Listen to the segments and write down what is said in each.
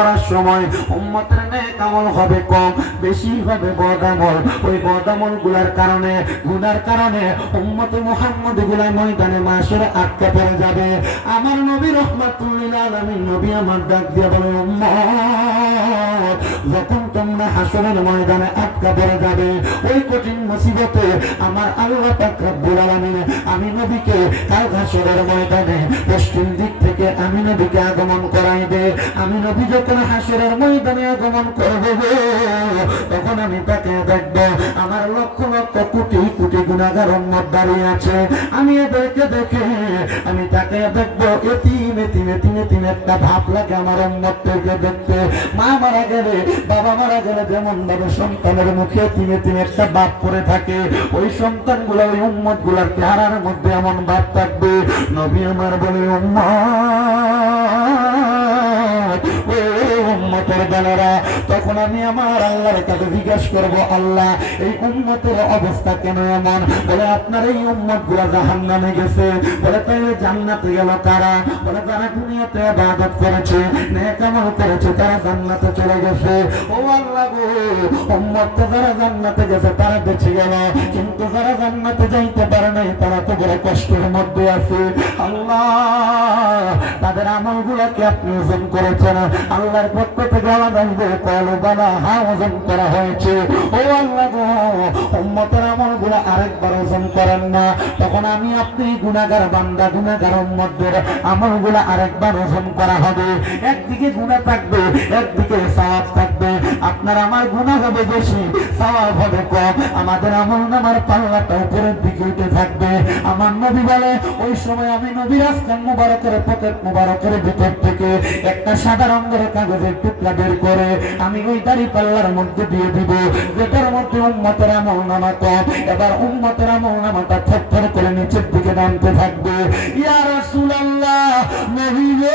করার সময় উম্মতের নেক আমল হবে কম, বেশি হবে বদামল। ওই বদামল গুলার কারণে, গুনার কারণে উম্মতে মুহাম্মদ গুলা ময়দানে মাসের আটকে পড়ে যাবে। আমার নবী রাহমাতুল লিল আলামিন নবী আমার ডাক দিয়ে বলে, উম্মত যখন তোমরা হাসরের ময়দানে আটকে পড়ে যাবে ওই কঠিন মুসিবতে, আমার আল্লাহ পাক রব্বুল আলামিন আমি নবীকে কাল হাসরের ময়দানে পশ্চিম দিক থেকে আমি নবীকে আগমন করাইবে। আমি নবী যখন হাসরের ময়দানে আগমন করবে তখন আমি তাকে দেখবো, আমার লক্ষ লক্ষ কোটি কোটি গুনাহগার উম্মত দাঁড়িয়ে আছে। আমি এদেরকে দেখে আমি তাকে দেখবো, এতিম এতিম এতিম এতিম একটা ভাব লাগে আমার উম্মতকে দেখতে। মা মারা গেলে, বাবা মারা গেলে যেমন ভাবে সন্তানের মুখে এতিম এতিম একটা ভাব পড়ে থাকে, ওই সন্তান গুলা ওই উম্মত গুলার চেহারার মধ্যে এমন ভাব থাকবে। নবী আমার বলে, উম্মতের দলেরা, তখন আমি আমার আল্লাহর কাছে জিজ্ঞাসা করবো, আল্লাহ এই উম্মতের অবস্থা কেন এমন? বলে, আপনার এই উম্মত গুলা জাহান্নামে গেছে। বলে, তাহলে জান্নাতে গেল কারা? বলে, যারা দুনিয়াতে ইবাদত করেছে, নেক আমল করেছে, তারা জান্নাতে চলে গেছে। ও আল্লাহ গো, উম্মত তো যারা জান্নাতে গেছে তারা বেঁচে গেল, কিন্তু যারা জান্নাতে যাইতে পারে নাই তারা তো বড় কষ্টের মধ্যে আছে। আল্লাহ তাদের আমল গুলাকে আপনি ওজন করেছেন। আল্লাহর পক্ষ থেকে আলাদা কল বালা হা ওজন করা হয়েছে। ও আল্লাহ গো, উম্মতের আমল গুলা আরেকবার ওজন করেন না। তখন আমি আপনি গুনাহগার বান্দা, গুনাহগার উম্মতদের আমল গুলা আরেকবার ওজন করা হবে। একদিকে গুনাহ থাকবে, একদিকে সওয়াব থাকবে। আপনার আমার গুনাহ হবে বেশি, সওয়াব হবে কম। আমাদের আমল নামার পাল্লাটা উপরের দিকে উঠে থাকবে। আমার নবী বলে, ওই সময় আমি নবীর আসলাম মুবারকের পকেট মুবারকের ভিতর থেকে একটা সাদা রঙের কাগজের টুকরা বের করে আমি ওই দাড়ি পাল্লার মধ্যে দিয়ে দিব, যেটার মধ্যে উম্মতের আমল নামা কম। এবার উম্মতের আমল নামাটা থরথর করে নিচের দিকে নামতে থাকবে। ইয়া রাসূলুল্লাহ, নবী গো,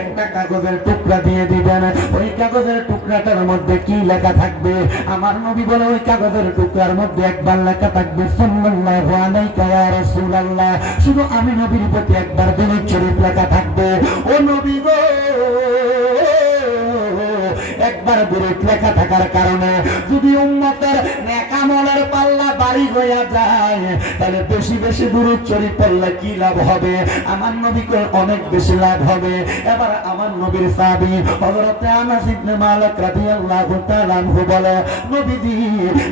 একটা কাগজের টুকরা দিয়ে দিবেন। ওই কাগজের টুকরাটার মধ্যে কি লেখা থাকবে? আমার নবী বলে, ওই কাগজের টুকরার মধ্যে একবার লেখা থাকবে সাল্লাল্লাহু আলাইকা ইয়া রাসূলুল্লাহ। শুধু আমি নবীর প্রতি একবার দুরূদ শরীফ লেখা থাকবে। ও নবী গো, একবার দুরূদ লেখা থাকার কারণে যদি উম্মতের নেক আমলের পাল্লা ভারী হয়ে যায়, তাহলে বেশি বেশি দুরূদ শরীফ পড়লে কি লাভ হবে? আমার নবীকে অনেক বেশি লাভ হবে। এবার আমার নবীর সাহাবী হযরত আনাস ইবনে মালিক রাদিয়াল্লাহু তাআলা আনহু বলে, নবীজি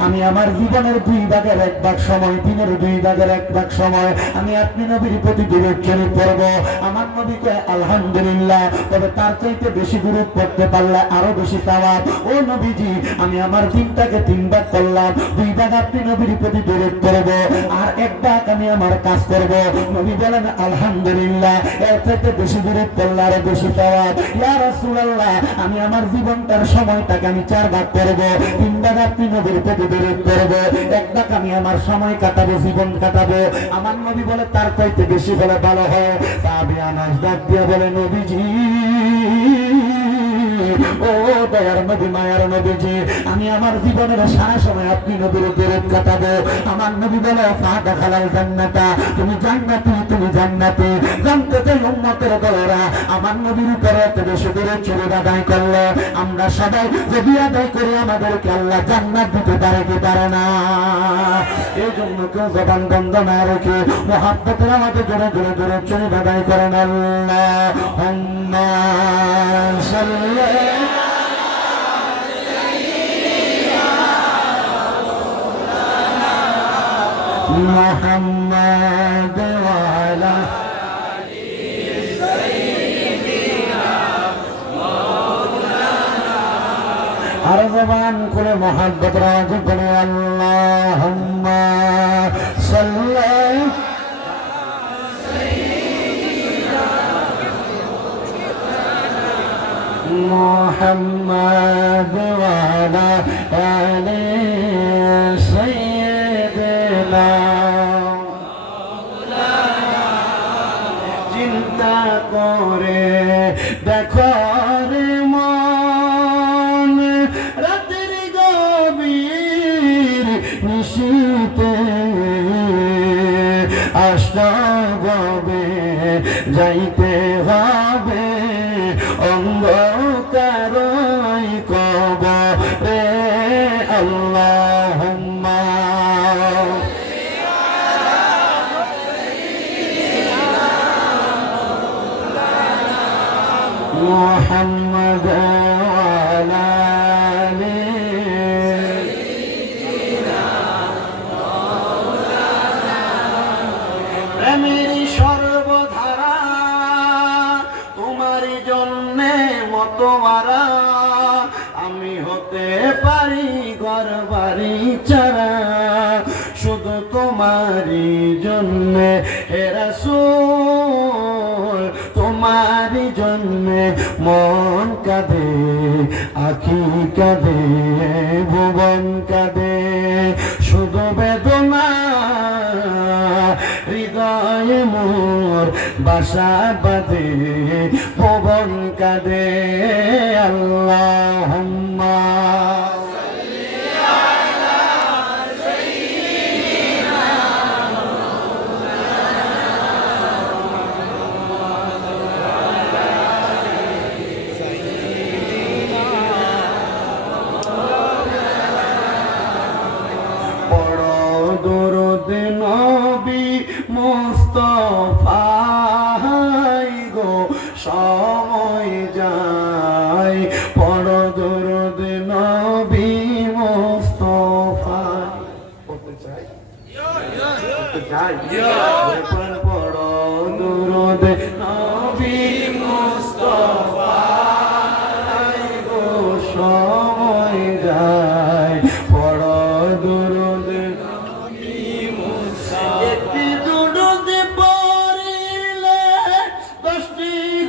আমি আমার জীবনের 2 ভাগের 1 ভাগ সময়, দিনের 2 ভাগের 1 ভাগ সময় আমি আপনি নবীর প্রতি দুরূদ শরীফ পড়ব। আমার নবী কয়, আলহামদুলিল্লাহ, তবে তার চাইতে বেশি দুরূদ পড়তে পারলে আরো বেশি সওয়াব। ও নবীজি আমি আমার দিনটাকে 3 ভাগ করলাম, 2 ভাগ আপনি নবীর প্রতি দুরূদ পড়ব, আর 1 ভাগ আমি আমার কাজ করব। নবী বলেন, আলহামদুলিল্লাহ, এর চাইতে বেশি দুরূদ পড়লে আরো বেশি সওয়াব। ইয়া রাসূলুল্লাহ, আমি আমার জীবনটার সময়টাকে আমি 4 ভাগ করব, 3 ভাগ আপনি নবীর প্রতি দুরূদ পড়ব, 1 ভাগ আমি আমার সময় কাটাবো, জীবন কাটাবো। আমার নবী বলে, তার চাইতে বেশি হলে ভালো হয়। সাহাবী আনাস ডাক দিয়ে বলে, নবীজি, ও দয়ার নবী, মায়ার নবীজি, আমি আমার জীবনের সারা সময় আপনি নবীর দুরূদ কাটাবো। আমার নবী বলে, ফাদা খালাল জান্নাতা, তুমি জান্নাতি, তুমি জান্নাতি। জানতে চাই উম্মতের দলেরা, আমার নবীর উপরে এত বেশি দুরূদ শরীফ আদায় করলে আমরা সবাই যদি আদায় করি আমাদেরকে আল্লাহ জান্নাত দিতে পারে কি পারে না? এই জন্য কেউ জবান বন্ধ না রেখে মুহাব্বতের আমাদের জোরে জোরে দুরূদ শরীফ আদায় করেন। আল্লাহুম্মা সাল্লি মুহাম্মাদ ওয়া আলা আর জবান করে মুহাব্বত রাজ করে আল্লাহুম্মা সাল্লি মুহাম্মাদ ওয়া আলা আলি সাইয়্যিদিনা। চিন্তা করে দেখো রে মন, রাতের গভীর নিশীথে আসবে যাইতে হবে অন্ধকারই কবরে আল্লাহুম্মা মুহাম্মদ ওয়া আলি প্রেমের সর্বধারা তোমারই জন্যে মতোয়ারা আমি হতে পারি ঘর বাড়ি ছাড়া শুধু তোমারই জন্যে হে রাসূল তোমারই জন্যে মন কাঁদে আখি কাঁদে ভুবন কাঁদে শুধু বেদনা হৃদয়ে মোর বাসা বাঁধে ভুবন কাঁদে আল্লাহুম্মা দরুদ নবী মুস্তাফাই গো সময় যায় পড় দরুদ নবী মুস্তাফাই পড়তে চাই পড় দরুদ নবী মুস্তাফাই গো সময় যায় পড় দরুদ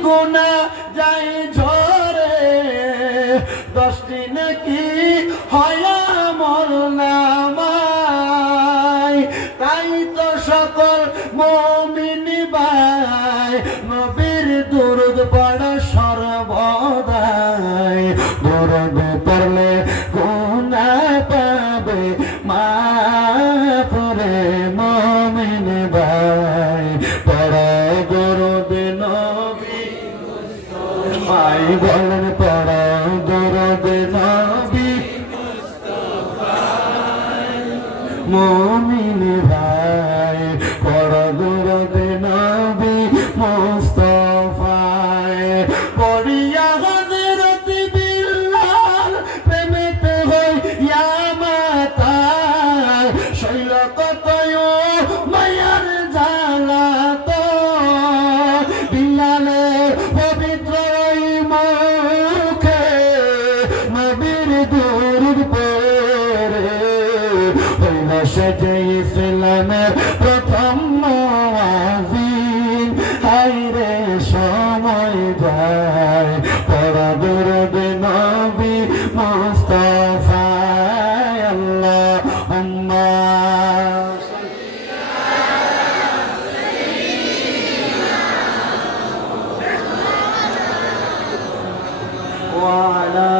গুনা যাই ঝরে 10টি নাকি হয় আমল নামায় তাই তো সকল মুমিন ভাই নবীর দুরূদ পড়া সর্বদাই দুরূদ পড়লে গুনাহ পাবে মাফ রে মুমিন ভাই পড়া দুরূদ নবী ভাই বলেন পড়া দরুদ নবী মুমিন ভাই পড়া দরুদ নবী মুস্তাফায় পড়িয়া হযরত বিল্লাল প্রেমেতে হইয়া মাতাল শৈল কতয় মায়ার জ্বালাত বিল্লালের পবিত্র মুখে নবীর দুরূদ পড়ে হইল সেটা ইসলামের প্রথম মুয়াজ্জিন হায়রে সময় যায় পড়া দরুদ নবী মুস্তাফা আল্লাহুম্মা وعلى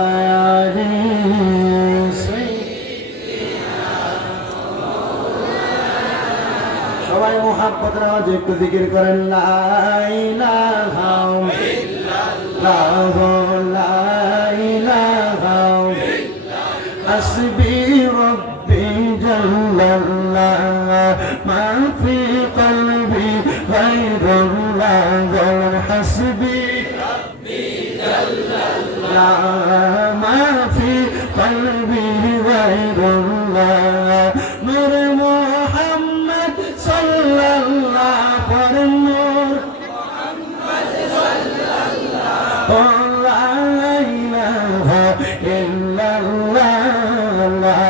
آل সবাই মুহাব্বতের আওয়াজে একটু জিকির করেন লা ইলাহা ইল্লাল্লাহ লা ইলাহা ইল্লাল্লাহ হাসবি রাব্বি জাল্লাল্লাহ মা ফি কলবি গায়রুল্লাহ হাসবি لا ما في قلبي غير الله نور محمد صلى الله عليه نور محمد صلى الله لا إله إلا الله لا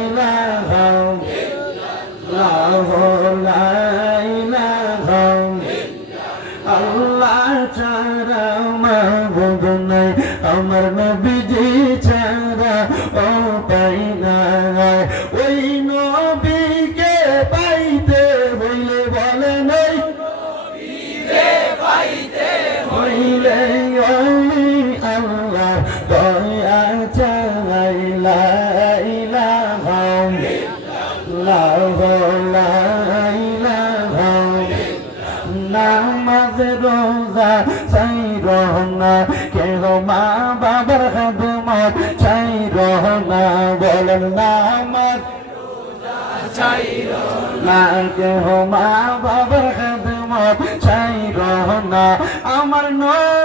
إله إلا الله لا إله إلا الله ছাড়া মাবুদ নাই আমার নবীজি ছাড়া ও পাই নাই ওই নবীকে পাইতে হইলে বলে নাই নবীকে পাইতে হইলে ওই আল্লাহ দয়া চাই লা ইলাহা ইল্লাল্লাহ লা ইলাহা চাই রহনা, কেহ মা বাবার খেদমত চাই রহনা, বলেন নামাজ না, কেহ মা বাবার খেদমত চাই রহনা, আমার নবী